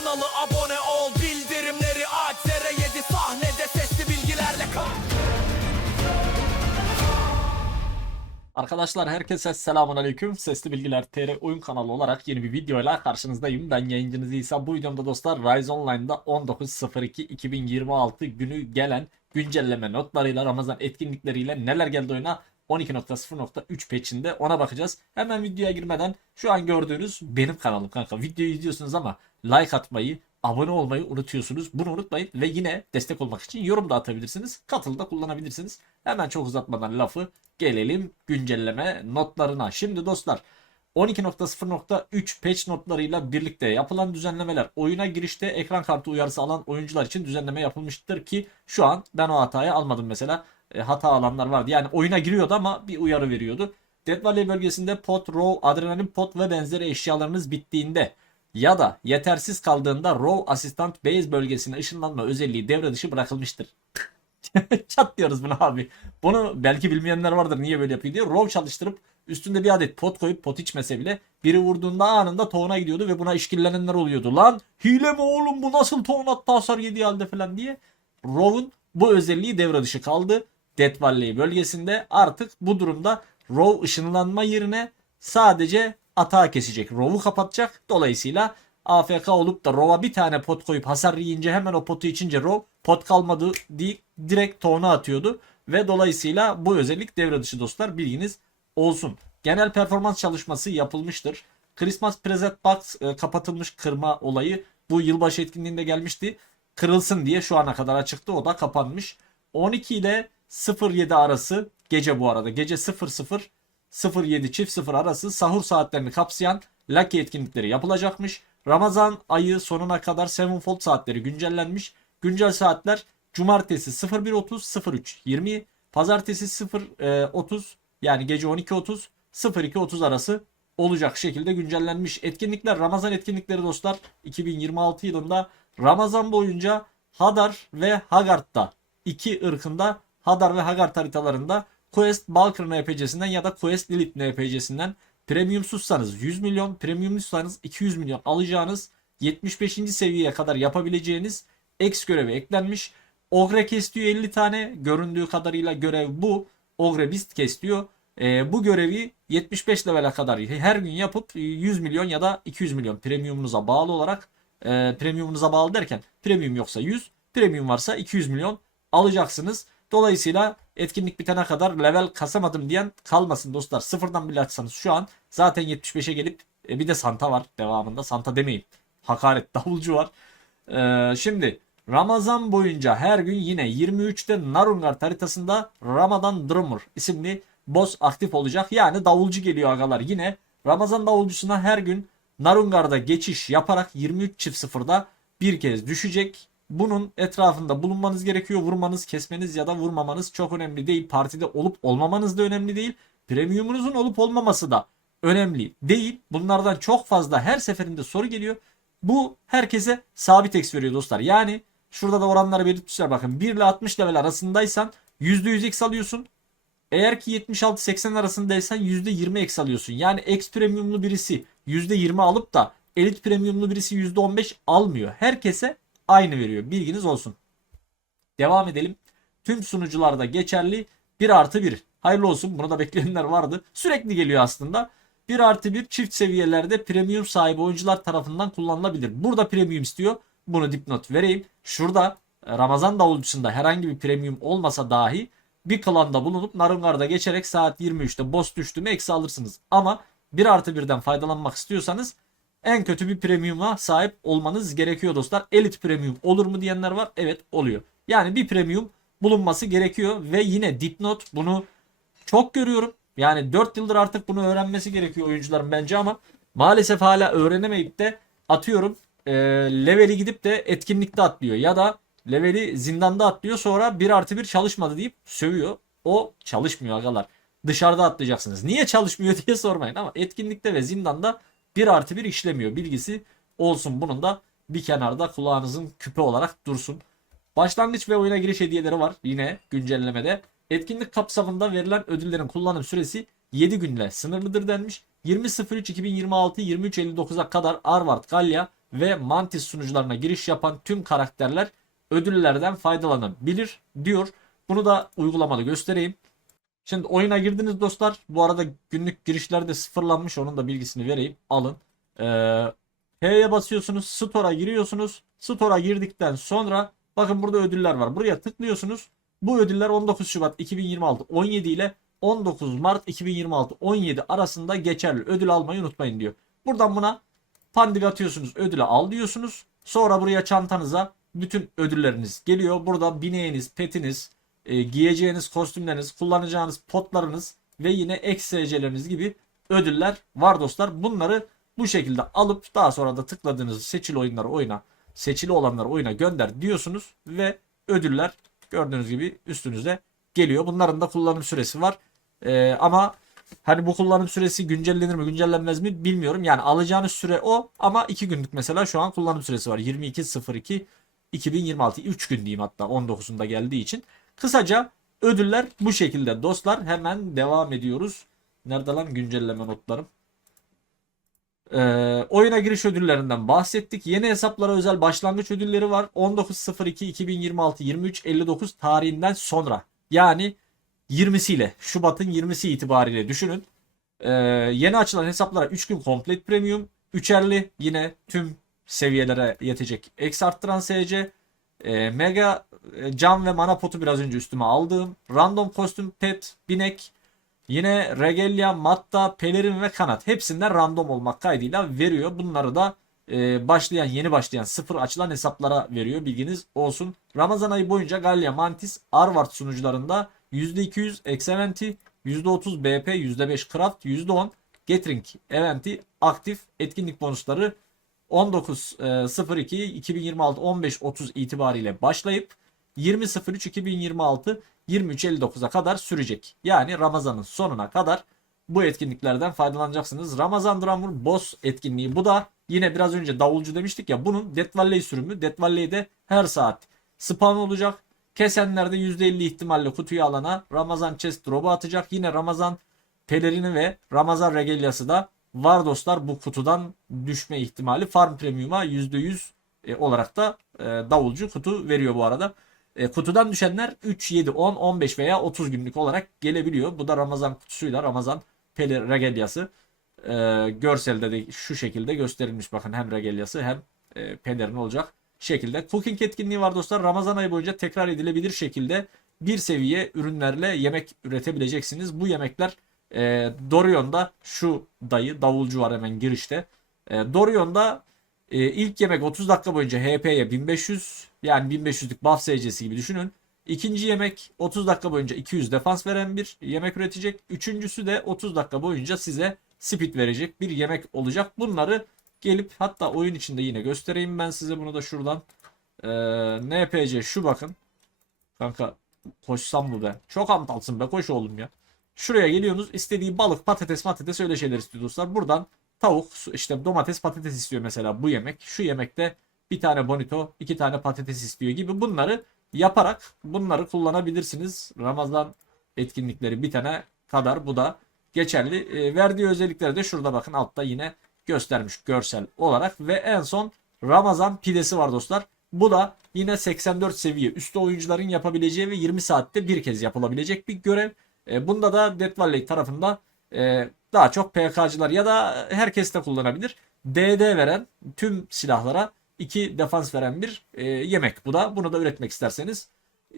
kanalı abone ol Bildirimleri aç Zere 7 sahnede sesli bilgilerle kal Arkadaşlar herkese selamun aleyküm. Sesli Bilgiler TR oyun kanalı olarak yeni bir videoyla karşınızdayım. Ben yayıncınız İsa. Bu videomda dostlar Rise Online'da 19.02.2026 günü gelen güncelleme notlarıyla Ramazan etkinlikleriyle neler geldi oyuna 12.0.3 patch'inde ona bakacağız. Hemen videoya girmeden şu an gördüğünüz benim kanalım kanka. Videoyu izliyorsunuz ama like atmayı, abone olmayı unutuyorsunuz. Bunu unutmayın ve yine destek olmak için yorum da atabilirsiniz. Katıl da kullanabilirsiniz. Hemen çok uzatmadan lafı gelelim güncelleme notlarına. Şimdi dostlar 12.0.3 patch notlarıyla birlikte yapılan düzenlemeler oyuna girişte ekran kartı uyarısı alan oyuncular için düzenleme yapılmıştır ki şu an ben o hatayı almadım mesela. E, hata alanlar vardı. Yani oyuna giriyordu ama bir uyarı veriyordu. Dead Valley bölgesinde pot, row, adrenalin pot ve benzeri eşyalarınız bittiğinde ya da yetersiz kaldığında row asistant base bölgesine ışınlanma özelliği devre dışı bırakılmıştır. Çat diyoruz buna abi. Bunu belki bilmeyenler vardır niye böyle yapıyor diye. Row çalıştırıp üstünde bir adet pot koyup pot içmese bile biri vurduğunda anında toğuna gidiyordu ve buna işkillenenler oluyordu. Lan hile mi oğlum bu nasıl toğun attı hasar yediği halde falan diye. Row'un bu özelliği devre dışı kaldı. Death Valley bölgesinde artık bu durumda Row ışınlanma yerine sadece atağı kesecek. Row'u kapatacak. Dolayısıyla AFK olup da Row'a bir tane pot koyup hasar yiyince hemen o potu içince Row pot kalmadı deyip direkt toğuna atıyordu. Ve dolayısıyla bu özellik devre dışı dostlar bilginiz olsun. Genel performans çalışması yapılmıştır. Christmas Present Box e, kapatılmış kırma olayı bu yılbaşı etkinliğinde gelmişti. Kırılsın diye şu ana kadar açıktı o da kapanmış. 12 ile 07 arası gece bu arada gece 00 07 çift 0 arası sahur saatlerini kapsayan Lucky etkinlikleri yapılacakmış. Ramazan ayı sonuna kadar Sevenfold saatleri güncellenmiş. Güncel saatler Cumartesi 01.30 03 20 Pazartesi 0.30 yani gece 12.30 02.30 arası olacak şekilde güncellenmiş. Etkinlikler Ramazan etkinlikleri dostlar 2026 yılında Ramazan boyunca Hadar ve Hagart'ta iki ırkında Hadar ve Hagart haritalarında Quest Balkır NPC'sinden ya da Quest Lilith NPC'sinden premiumsuzsanız 100 milyon, premiumluysanız 200 milyon alacağınız 75. seviyeye kadar yapabileceğiniz X görevi eklenmiş. Ogre kestiyor 50 tane. Göründüğü kadarıyla görev bu. Ogre Beast kestiyor. Ee, bu görevi 75 level'e kadar her gün yapıp 100 milyon ya da 200 milyon premiumunuza bağlı olarak e, premiumunuza bağlı derken premium yoksa 100, premium varsa 200 milyon alacaksınız. Dolayısıyla etkinlik bitene kadar level kasamadım diyen kalmasın dostlar. Sıfırdan bile açsanız şu an zaten 75'e gelip e, bir de Santa var devamında. Santa demeyin. Hakaret davulcu var. Ee, şimdi Ramazan boyunca her gün yine 23'te Narungard haritasında Ramadan Drummer isimli boss aktif olacak. Yani davulcu geliyor agalar. Yine Ramazan davulcusuna her gün Narungard'a geçiş yaparak 23 çift sıfırda bir kez düşecek. Bunun etrafında bulunmanız gerekiyor. Vurmanız, kesmeniz ya da vurmamanız çok önemli değil. Partide olup olmamanız da önemli değil. Premiumunuzun olup olmaması da önemli değil. Bunlardan çok fazla her seferinde soru geliyor. Bu herkese sabit X veriyor dostlar. Yani şurada da oranları belirtmişler bakın. 1 ile 60 level arasındaysan %100 X alıyorsun. Eğer ki 76-80 arasındaysan %20 X alıyorsun. Yani X premiumlu birisi %20 alıp da Elite premiumlu birisi %15 almıyor. Herkese aynı veriyor. Bilginiz olsun. Devam edelim. Tüm sunucularda geçerli 1 artı 1. Hayırlı olsun. Bunu da bekleyenler vardı. Sürekli geliyor aslında. 1 artı 1 çift seviyelerde premium sahibi oyuncular tarafından kullanılabilir. Burada premium istiyor. Bunu dipnot vereyim. Şurada e, Ramazan davulcusunda herhangi bir premium olmasa dahi bir klanda bulunup Narungar'da geçerek saat 23'te boss düştü mü eksi alırsınız. Ama 1 artı 1'den faydalanmak istiyorsanız en kötü bir premium'a sahip olmanız gerekiyor dostlar. Elite premium olur mu diyenler var. Evet oluyor. Yani bir premium bulunması gerekiyor ve yine dipnot bunu çok görüyorum. Yani 4 yıldır artık bunu öğrenmesi gerekiyor oyuncuların bence ama maalesef hala öğrenemeyip de atıyorum e, leveli gidip de etkinlikte atlıyor ya da leveli zindanda atlıyor sonra 1 artı 1 çalışmadı deyip sövüyor. O çalışmıyor agalar. Dışarıda atlayacaksınız. Niye çalışmıyor diye sormayın ama etkinlikte ve zindanda 1 artı 1 işlemiyor. Bilgisi olsun. Bunun da bir kenarda kulağınızın küpe olarak dursun. Başlangıç ve oyuna giriş hediyeleri var yine güncellemede. Etkinlik kapsamında verilen ödüllerin kullanım süresi 7 günle sınırlıdır denmiş. 20.03.2026 23.59'a kadar Arvard, Galya, ve Mantis sunucularına giriş yapan tüm karakterler ödüllerden faydalanabilir diyor. Bunu da uygulamada göstereyim. Şimdi oyuna girdiniz dostlar. Bu arada günlük girişler de sıfırlanmış. Onun da bilgisini vereyim. Alın. Ee, P'ye basıyorsunuz. Store'a giriyorsunuz. Store'a girdikten sonra bakın burada ödüller var. Buraya tıklıyorsunuz. Bu ödüller 19 Şubat 2026 17 ile 19 Mart 2026 17 arasında geçerli. Ödül almayı unutmayın diyor. Buradan buna pandik atıyorsunuz. Ödülü al diyorsunuz. Sonra buraya çantanıza bütün ödülleriniz geliyor. Burada bineğiniz, petiniz, e, giyeceğiniz kostümleriniz, kullanacağınız potlarınız ve yine XSC'leriniz gibi ödüller var dostlar. Bunları bu şekilde alıp daha sonra da tıkladığınız seçili oyunları oyna, seçili olanları oyuna gönder diyorsunuz ve ödüller gördüğünüz gibi üstünüze geliyor. Bunların da kullanım süresi var. E, ama hani bu kullanım süresi güncellenir mi güncellenmez mi bilmiyorum. Yani alacağınız süre o ama 2 günlük mesela şu an kullanım süresi var. 22.02 2026 3 gün diyeyim hatta 19'unda geldiği için. Kısaca ödüller bu şekilde dostlar. Hemen devam ediyoruz. Nerede lan güncelleme notlarım? Ee, oyuna giriş ödüllerinden bahsettik. Yeni hesaplara özel başlangıç ödülleri var. 19.02.2026 23.59 tarihinden sonra. Yani 20'siyle Şubat'ın 20'si itibariyle düşünün. Ee, yeni açılan hesaplara 3 gün komplet premium. Üçerli yine tüm seviyelere yetecek. X arttıran SC. Ee, mega e, cam ve mana potu biraz önce üstüme aldığım. Random kostüm pet, binek. Yine regalia, matta, pelerin ve kanat. Hepsinden random olmak kaydıyla veriyor. Bunları da e, başlayan yeni başlayan sıfır açılan hesaplara veriyor. Bilginiz olsun. Ramazan ayı boyunca Gallia, Mantis, Arvart sunucularında %200 Exeventi, %30 BP, %5 Craft, %10 Getting Eventi aktif etkinlik bonusları 19.02 2026 15.30 itibariyle başlayıp 20.03 2026 23.59'a kadar sürecek. Yani Ramazan'ın sonuna kadar bu etkinliklerden faydalanacaksınız. Ramazan Drummer Boss etkinliği bu da yine biraz önce davulcu demiştik ya bunun Death Valley sürümü. Death Valley'de her saat spam olacak. Kesenlerde %50 ihtimalle kutuyu alana Ramazan chest drop'u atacak. Yine Ramazan pelerini ve Ramazan regelyası da var dostlar. Bu kutudan düşme ihtimali Farm Premium'a %100 e, olarak da e, davulcu kutu veriyor bu arada. E, kutudan düşenler 3, 7, 10, 15 veya 30 günlük olarak gelebiliyor. Bu da Ramazan kutusuyla Ramazan Pele Regelyası. E, görselde de şu şekilde gösterilmiş bakın hem Regelyası hem e, pelerin olacak şekilde. Cooking etkinliği var dostlar. Ramazan ayı boyunca tekrar edilebilir şekilde bir seviye ürünlerle yemek üretebileceksiniz. Bu yemekler e, Dorion'da şu dayı davulcu var hemen girişte. E, Dorion'da e, ilk yemek 30 dakika boyunca HP'ye 1500 yani 1500'lük buff SC'si gibi düşünün. İkinci yemek 30 dakika boyunca 200 defans veren bir yemek üretecek. Üçüncüsü de 30 dakika boyunca size speed verecek bir yemek olacak. Bunları gelip hatta oyun içinde yine göstereyim ben size bunu da şuradan. Ee, NPC şu bakın. Kanka koşsam mı be? Çok aptalsın be koş oğlum ya. Şuraya geliyorsunuz istediği balık patates patates öyle şeyler istiyor dostlar. Buradan tavuk işte domates patates istiyor mesela bu yemek. Şu yemekte bir tane bonito iki tane patates istiyor gibi bunları yaparak bunları kullanabilirsiniz. Ramazan etkinlikleri bitene kadar bu da geçerli. E, verdiği özellikleri de şurada bakın altta yine göstermiş görsel olarak ve en son Ramazan pidesi var dostlar. Bu da yine 84 seviye üstü oyuncuların yapabileceği ve 20 saatte bir kez yapılabilecek bir görev. E, bunda da Death Valley tarafında e, daha çok PK'cılar ya da herkes de kullanabilir. DD veren tüm silahlara 2 defans veren bir e, yemek bu da. Bunu da üretmek isterseniz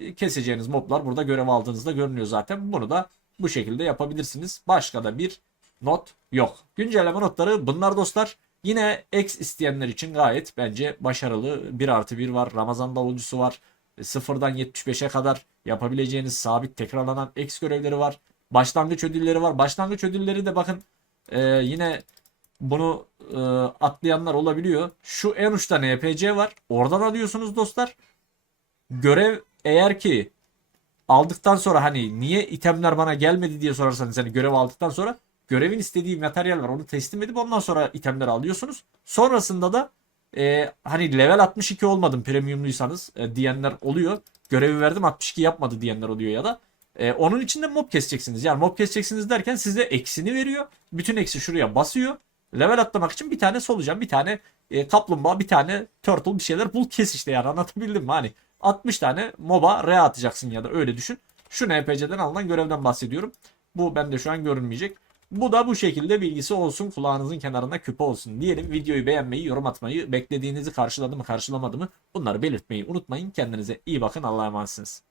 e, keseceğiniz moblar burada görev aldığınızda görünüyor zaten. Bunu da bu şekilde yapabilirsiniz. Başka da bir not yok. Güncelleme notları bunlar dostlar. Yine X isteyenler için gayet bence başarılı. 1 artı 1 var. Ramazan davulcusu var. E, Sıfırdan 75'e kadar yapabileceğiniz sabit tekrarlanan X görevleri var. Başlangıç ödülleri var. Başlangıç ödülleri de bakın e, yine bunu e, atlayanlar olabiliyor. Şu en uçta NPC var. Oradan alıyorsunuz dostlar. Görev eğer ki aldıktan sonra hani niye itemler bana gelmedi diye sorarsanız hani görev aldıktan sonra görevin istediği materyal var. Onu teslim edip ondan sonra itemleri alıyorsunuz. Sonrasında da e, hani level 62 olmadım premiumluysanız e, diyenler oluyor. Görevi verdim 62 yapmadı diyenler oluyor ya da. E, onun için de mob keseceksiniz. Yani mob keseceksiniz derken size eksini veriyor. Bütün eksi şuraya basıyor. Level atlamak için bir tane solucan, bir tane e, kaplumbağa bir tane turtle bir şeyler bul kes işte yani anlatabildim mi? Hani 60 tane moba re atacaksın ya da öyle düşün. Şu NPC'den alınan görevden bahsediyorum. Bu bende şu an görünmeyecek. Bu da bu şekilde bilgisi olsun kulağınızın kenarında küpe olsun diyelim. Videoyu beğenmeyi, yorum atmayı, beklediğinizi karşıladı mı karşılamadı mı bunları belirtmeyi unutmayın. Kendinize iyi bakın Allah'a emanetsiniz.